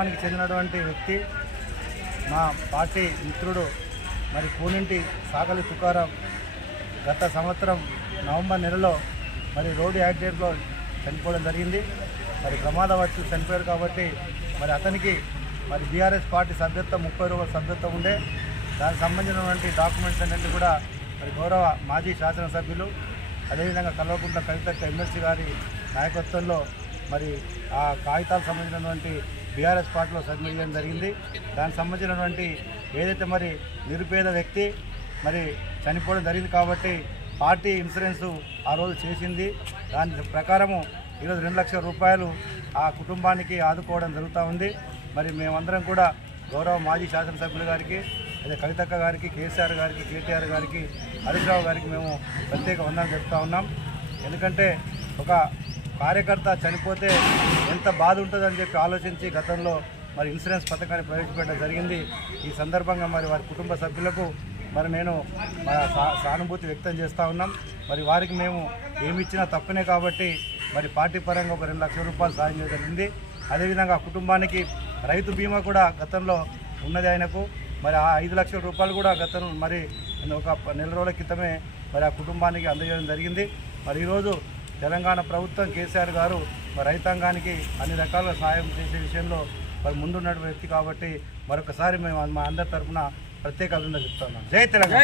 గ్రామానికి చెందినటువంటి వ్యక్తి మా పార్టీ మిత్రుడు మరి కూనింటి సాగలి తుకారాం గత సంవత్సరం నవంబర్ నెలలో మరి రోడ్డు యాక్సిడెంట్లో చనిపోవడం జరిగింది. మరి ప్రమాదవశాత్తు చనిపోయారు కాబట్టి మరి అతనికి మరి బీఆర్ఎస్ పార్టీ సభ్యత్వం 30 రోజుల సభ్యత్వం ఉండే దానికి సంబంధించినటువంటి డాక్యుమెంట్స్ అన్నింటి కూడా మరి గౌరవ మాజీ శాసనసభ్యులు అదేవిధంగా కల్వకుంట్ల కవితక్క ఎమ్మెల్సీ గారి నాయకత్వంలో మరి ఆ కాగితాలకు సంబంధించినటువంటి బీఆర్ఎస్ పార్టీలో సబ్మిట్ చేయడం జరిగింది. దానికి సంబంధించినటువంటి ఏదైతే మరి నిరుపేద వ్యక్తి మరి చనిపోవడం జరిగింది కాబట్టి పార్టీ ఇన్సూరెన్స్ ఆ రోజు చేసింది. దాని ప్రకారము ఈరోజు 2 లక్షల రూపాయలు ఆ కుటుంబానికి ఆదుకోవడం జరుగుతూ ఉంది. మరి మేమందరం కూడా గౌరవ మాజీ శాసనసభ్యులు గారికి అదే కవితక్క గారికి, కేసీఆర్ గారికి, కేటీఆర్ గారికి, హరీష్ రావు గారికి మేము ప్రత్యేక వందనాలు చెప్తా ఉన్నాం. ఎందుకంటే ఒక కార్యకర్త చనిపోతే ఎంత బాధ ఉంటుందని చెప్పి ఆలోచించి గతంలో మరి ఇన్సూరెన్స్ పథకాన్ని ప్రవేశపెట్టడం జరిగింది. ఈ సందర్భంగా మరి వారి కుటుంబ సభ్యులకు మరి నేను సానుభూతి వ్యక్తం చేస్తూ ఉన్నాం. మరి వారికి మేము ఏమి ఇచ్చినా తక్కువనే కాబట్టి మరి పార్టీ పరంగా ఒక 2 లక్షల రూపాయలు సాయం చేయడం జరిగింది. అదేవిధంగా ఆ కుటుంబానికి రైతు బీమా కూడా గతంలో ఉన్నది ఆయనకు. మరి ఆ 5 లక్షల రూపాయలు కూడా గతం మరి ఒక నెల రోజుల క్రితమే మరి ఆ కుటుంబానికి అందజేయడం జరిగింది. మరి ఈరోజు తెలంగాణ ప్రభుత్వం కేసీఆర్ గారు మరి రైతాంగానికి అన్ని రకాల సహాయం చేసే విషయంలో మరి ముందున్న వ్యక్తి కాబట్టి మరొకసారి మేము మా అందరి తరఫున ప్రత్యేక అభినందనలు చెప్తున్నాం. జై తెలంగాణ.